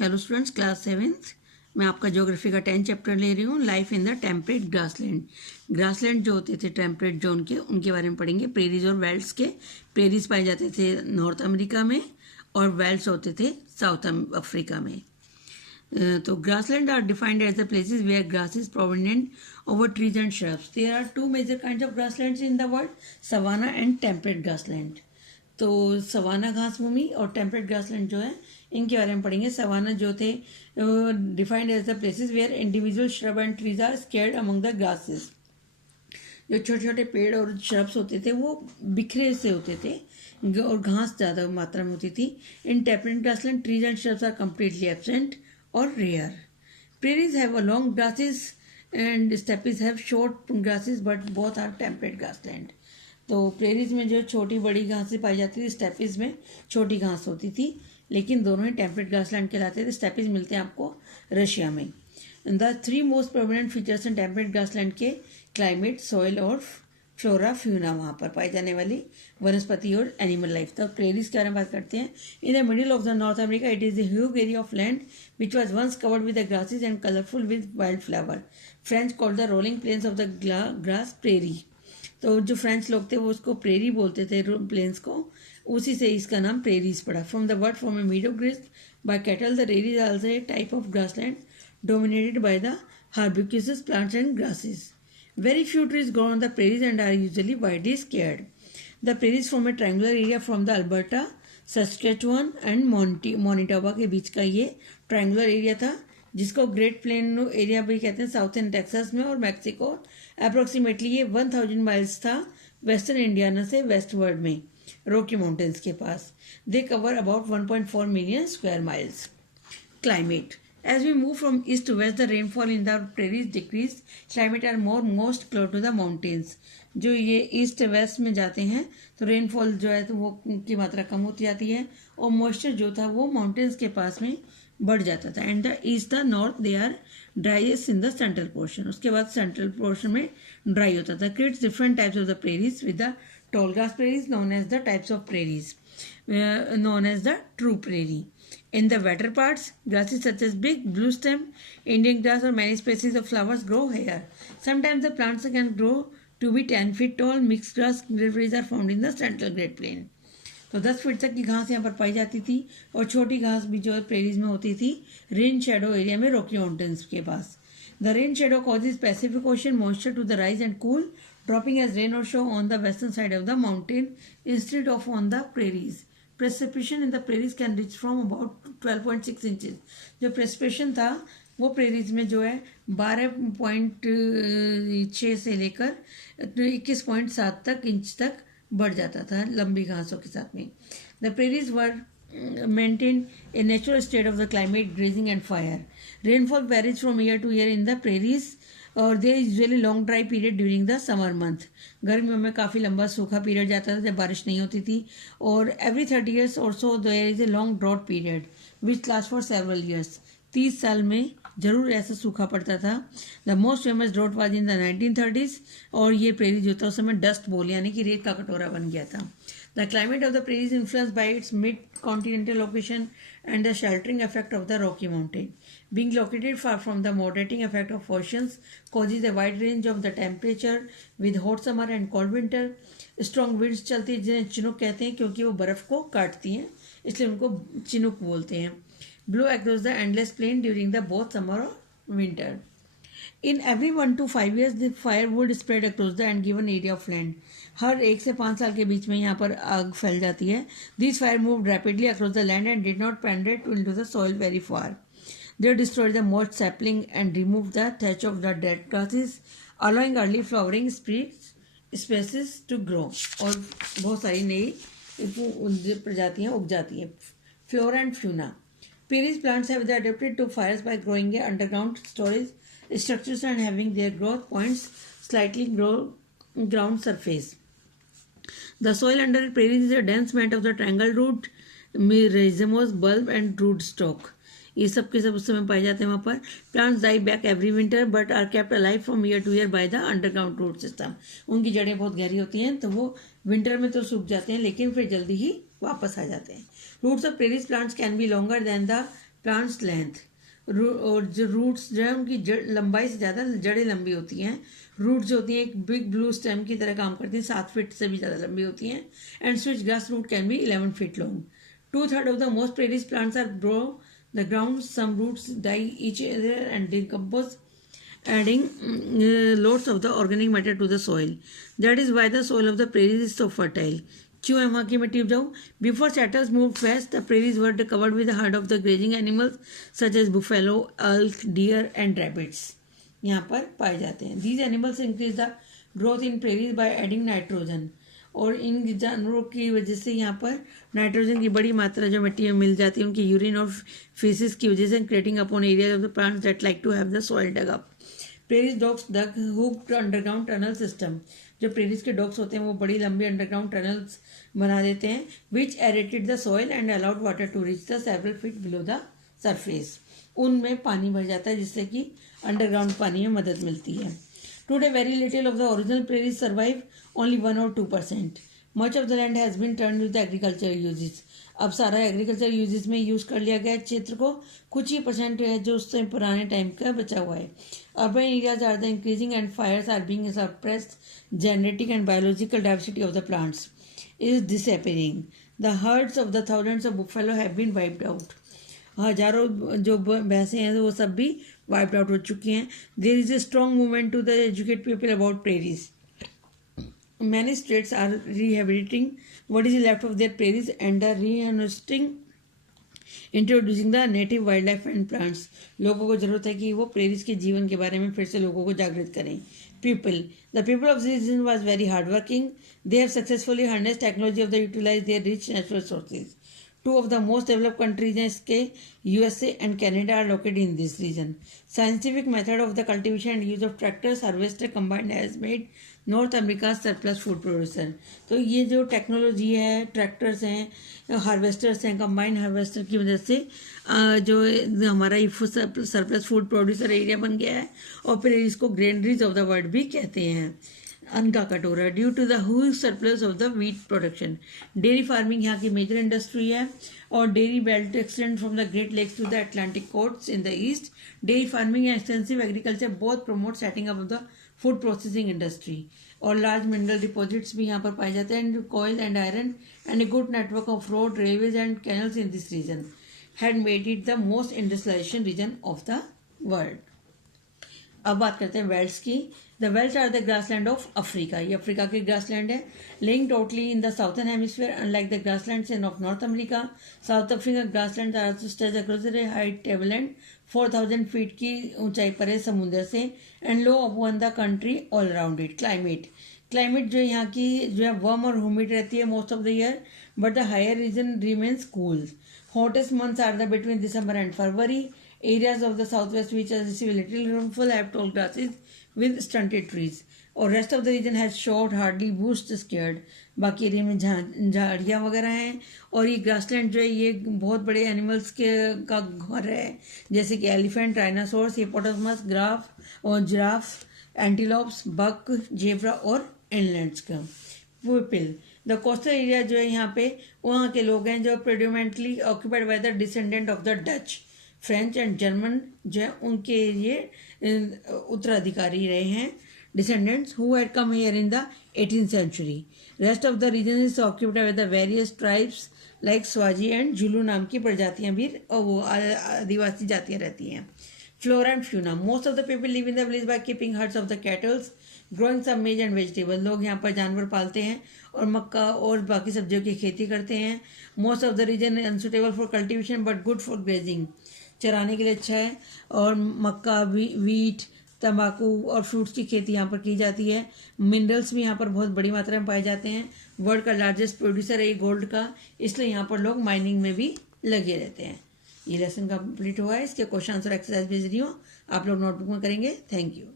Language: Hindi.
हेलो स्टूडेंट्स, क्लास सेवेंथ मैं आपका ज्योग्राफी का 10 चैप्टर ले रही हूँ। Life in the temperate grassland. Grassland जो होते थे टेम्परेट जोन के, उनके बारे में पढ़ेंगे। प्रेरीज और वेल्ड्स के। प्रेरीज पाए जाते थे नॉर्थ अमेरिका में और वेल्ड्स होते थे साउथ अफ्रीका में। तो grassland are defined as the places where grass is provident over trees and shrubs. There are two major kinds of grasslands in the world, savanna and temperate grassland. तो सवाना घास भूमि और टेम्परेट ग्रासलैंड जो है, इनके बारे में पढ़ेंगे। सवाना जो थे defined as the places where individual shrub and trees are scattered among the grasses. जो छोटे छोटे पेड़ और श्रब्स होते थे वो बिखरे से होते थे और घास ज़्यादा मात्रा में होती थी। In temperate grassland trees and shrubs are completely absent और rare. Prairies have a long grasses and steppes have short grasses, but both are temperate grassland. तो प्रेरीज में जो छोटी बड़ी घासें पाई जाती थी, स्टेपीज में छोटी घास होती थी, लेकिन दोनों ही टेम्परेट ग्रासलैंड कहलाते थे। स्टेपीज मिलते हैं आपको रशिया में। The three most prominent features in temperate grassland के क्लाइमेट, सॉइल और फ्लोरा फ्यूना, वहाँ पर पाई जाने वाली वनस्पति और एनिमल लाइफ। तो प्रेरीज के बारे में बात करते हैं। In the middle of the North America it is the huge area of land which was once covered with the grasses and colourful with wild flower. French called the rolling plains of the grass prairie. तो जो फ्रेंच लोग थे वो उसको प्रेरी बोलते थे, प्लेन्स को, उसी से इसका नाम प्रेरीज पड़ा. From the word from a meadow grazed by cattle, the prairie is also a type of grassland dominated by the herbaceous plants and grasses. Very few trees grow on the prairies and are usually widely scarred. The prairies form a triangular area from the Alberta, Saskatchewan and Manitoba के बीच का ये triangular area था, जिसको ग्रेट प्लेन एरिया भी कहते हैं साउथर्न टेक्सास में और मैक्सिको. अप्रोक्सीमेटली ये 1000 माइल्स था वेस्टर्न इंडियाना से वेस्टवर्ड में रॉकी माउंटेन्स के पास. They cover about 1.4 million square miles. Climate. As we move from east to west, the rainfall in the prairies decreased. Climate are most close to the mountains. जो ये ईस्ट वेस्ट में जाते हैं तो रेनफॉल जो है तो वो की मात्रा कम होती जाती है और मॉइस्चर जो था वो माउंटेन्स के पास में बढ़ जाता था. And the east the north they are driest in the central portion. उसके बाद सेंट्रल पोर्शन में ड्राई होता था. Creates different types of the prairies with the tall grass prairies known as the types of prairies known as the true prairie. In the wetter parts, grasses such as big blue stem, Indian grass or many species of flowers grow here. Sometimes the plants can grow to be 10 feet tall. Mixed grass trees are found in the central Great Plain. तो 10 फीट तक की घास यहाँ पर पाई जाती थी और छोटी घास भी जो प्रेरीज में होती थी रेन शेडो एरिया में रॉकी माउंटेन्स के पास. The rain shadow causes Pacific Ocean moisture to the rise and cool, dropping as rain or snow on the western side of the mountain instead of on the prairies. Precipitation in the prairies can reach from about 12.6 inches. जो precipitation था वो प्रेरीज में जो है 12.6 से लेकर 21.7 तक इंच तक बढ़ जाता था लंबी घासों के साथ में. The prairies were maintained a natural state of the climate, grazing and fire. Rainfall varies from year to year in the prairies और there is usually long dry period during the summer month. गर्मियों में काफ़ी लंबा सूखा पीरियड जाता था जब बारिश नहीं होती थी. और every 30 years or so there is a long drought period which lasts for several years. 30 साल में जरूर ऐसा सूखा पड़ता था. The most famous drought was in the 1930s और ये प्रेरी जो था उस समय डस्ट बोल यानी कि रेत का कटोरा बन गया था. The climate of the prairie is influenced by its mid-continental location and the sheltering effect of the Rocky Mountain. Being located far from the moderating effect of oceans causes a wide range of the temperature with hot summer and cold winter. Strong winds चलती हैं जिन्हें चिनुक कहते हैं क्योंकि वो बर्फ को काटती हैं, इसलिए उनको चिनुक बोलते हैं. Blow across the endless plain during the both summer or winter. In every 1 to 5 years, the fire would spread across the and given area of land. हर 1 से 5 साल के बीच में यहाँ पर आग फैल जाती है. These fire moved rapidly across the land and did not penetrate into the soil very far. They destroyed the most sapling and removed the thatch of the dead grasses, allowing early flowering species to grow. और बहुत सारी नई प्रजातियाँ उग जाती हैं. Flora and fauna. Prairie plants have adapted to fires by growing underground storage structures and having their growth points slightly ground surface. The soil under prairies is a dense mat of the triangle root, rhizomous bulb and rootstock. ये सब के सब उस समय पाए जाते हैं वहाँ पर. Plants die back every winter but are kept alive from year to year by the underground root system. उनकी जड़ें बहुत गहरी होती हैं तो वो विंटर में तो सूख जाते हैं लेकिन फिर जल्दी ही वापस आ जाते हैं. Roots of prairie plants can be longer than the plants length, और जो रूट्स जो है उनकी लंबाई से ज़्यादा जड़ें लंबी होती हैं। रूट्स जो होती हैं एक बिग ब्लू स्टेम की तरह काम करती हैं, 7 फीट से भी ज़्यादा लंबी होती हैं। And switch grass root can be 11 feet long. 2/3 of the most prairie plants are below the ground. Some roots die each other and decompose, adding loads of the organic matter to the soil. That is why the soil of the prairies is so fertile. क्यों है वहाँ की मिट्टी उपजाऊ? Before settlers moved west, the prairies were covered with a herd of the grazing animals such as buffalo, elk, deer and rabbits. यहाँ पर पाए जाते हैं. These animals increase the growth in prairies by adding nitrogen. और इन जानवरों की वजह से यहाँ पर नाइट्रोजन की बड़ी मात्रा जो मिट्टी में मिल जाती है उनकी यूरिन और फीसिस की वजह से, creating upon area of the plants that like to have the soil dug up. Prairie dogs dug hooked underground tunnel system. जो प्रेरिस के डॉग्स होते हैं वो बड़ी लंबी अंडरग्राउंड टनल्स बना देते हैं, which aerated the soil and allowed water to reach the several feet below the surface. उनमें पानी भर जाता है जिससे कि अंडरग्राउंड पानी में मदद मिलती है. Today, very little of the original prairies survive, only 1 or 2%. Much of the land has been turned to the agricultural uses. अब सारा एग्रीकल्चर यूजेस में यूज़ कर लिया गया क्षेत्र को, कुछ ही परसेंट है जो उससे पुराने टाइम का बचा हुआ है. Urban areas are the increasing and fires are being suppressed. Genetic and biological diversity of the plants is disappearing. The herds of the thousands of buffalo have been wiped out. हजारों जो भैंसें हैं वो सब भी वाइप्ड आउट हो चुकी हैं. There is a strong movement to the educate people about prairies. Many states are rehabilitating what is left of their prairies and are reinvesting introducing the native wildlife and plants. लोगों को जरूरत है कि वो प्रेरीज के जीवन के बारे में फिर से लोगों को जागृत करें. The people of this region was very hardworking. They have successfully harnessed technology of the utilize their rich natural sources. Two of the most developed countries in इसके USA and Canada are located in this region. Scientific method of the cultivation and use of tractors, harvester combined has made north America surplus food producer. तो ये जो टेक्नोलॉजी है, ट्रैक्टर्स हैं, हार्वेस्टर्स हैं, कंबाइन हार्वेस्टर की वजह से जो हमारा ये सरप्लस फूड प्रोड्यूसर एरिया बन गया है. और फिर इसको ग्रेनरीज ऑफ द वर्ल्ड भी कहते हैं. अन्न का कटोरा. Due to the huge surplus of the wheat production. Dairy farming यहाँ की मेजर इंडस्ट्री है और dairy belt extend from the Great Lakes to the Atlantic coasts in the east. Dairy farming and extensive agriculture both promote setting up of the food processing industry. और लार्ज मिनरल डिपॉजिट्स भी यहाँ पर पाए जाते हैं. Coal and iron and a good network of road, railways and canals in this region had made it the most industrialisation region of the world. अब बात करते हैं वेल्ट्स की. The veldts are the grassland of Africa. ये अफ्रीका के ग्रासलैंड है. Lying totally in the southern hemisphere unlike the grasslands in of North America. South Africa grassland are stretch across the height tableland 4000 feet की ऊंचाई पर है समुद्र से. And low upon the country all around it. Climate जो यहाँ की जो है वार्म और ह्यूमिड रहती है most of the year, but the higher region remains cool. Hottest months are the between December and February. Areas of the southwest which has received little rainfall have tall grasses with stunted trees. और rest of the region has short, hardly bush scared. बाकी एरिया में झाड़ियाँ वगैरह हैं. और ये ग्रासलैंड जो है ये बहुत बड़े एनिमल्स के का घर है, जैसे कि एलिफेंट, राइनासोर्स, हिपोटामस, जिराफ, एंटीलोप्स, बक, जेब्रा और इनलैंड्स का. पीपल. द कोस्टल एरिया जो है यहाँ पे वहाँ के लोग हैं जो predominantly occupied by the descendant of the Dutch, French and German जो है उनके ये उत्तराधिकारी रहे हैं, descendants who had come here in the 18th century. Rest of the region is occupied by the various tribes like Swazi and Zulu नाम की प्रजातियां भी और वो आदिवासी जातियां रहती हैं. Flora and fauna. Most of the people live in the village by keeping herds of the cattles, growing some maize and vegetable. लोग यहाँ पर जानवर पालते हैं और मक्का और बाकी सब्जियों की खेती करते हैं. Most of the region unsuitable for cultivation but good for grazing. चराने के लिए अच्छा है. और मक्का, वीट, तंबाकू और फ्रूट्स की खेती यहाँ पर की जाती है. मिनरल्स भी यहाँ पर बहुत बड़ी मात्रा में पाए जाते हैं. वर्ल्ड का लार्जेस्ट प्रोड्यूसर है गोल्ड का, इसलिए यहाँ पर लोग माइनिंग में भी लगे रहते हैं. ये लेसन कंप्लीट हुआ है. इसके क्वेश्चन आंसर एक्सरसाइज भेज रही हूँ, आप लोग नोटबुक में करेंगे. Thank you.